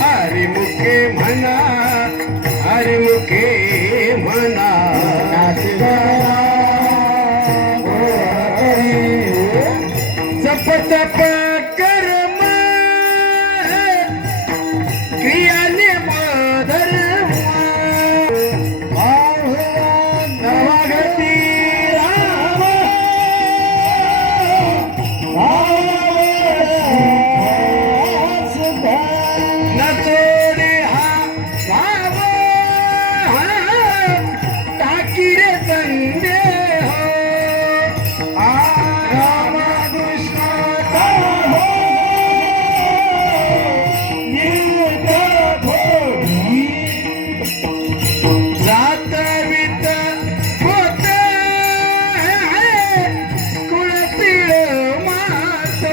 हरिमुखे म्हणा हरिमुखे म्हणा जप तप कर्म क्रियाने धर्म नवागती राम नचोडे हा भाव टाकी रे संदेह राम कृष्ण जात वित होत कुळतील मात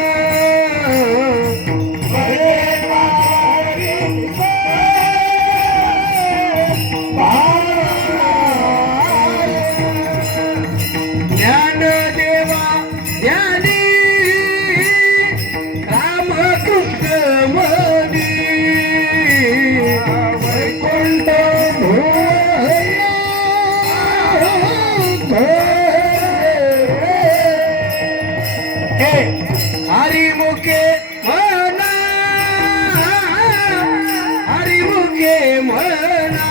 ज्ञानदेवा ज्ञानी रामकृष्ण मनी वैकुंठ हरिमुखे म्हणा हरिमुखे म्हणा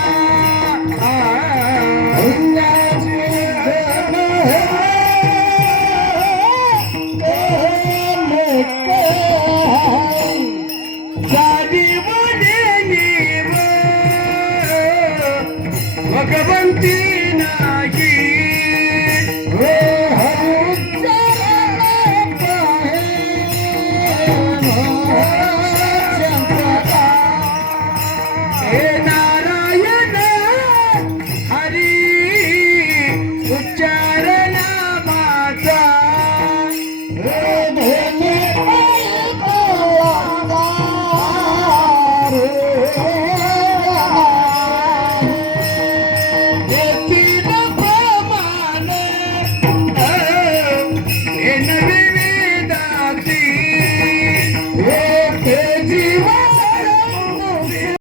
भगवंती नाही हे नारायण हरी उच्चार नामाचा प्रमाण हे नवे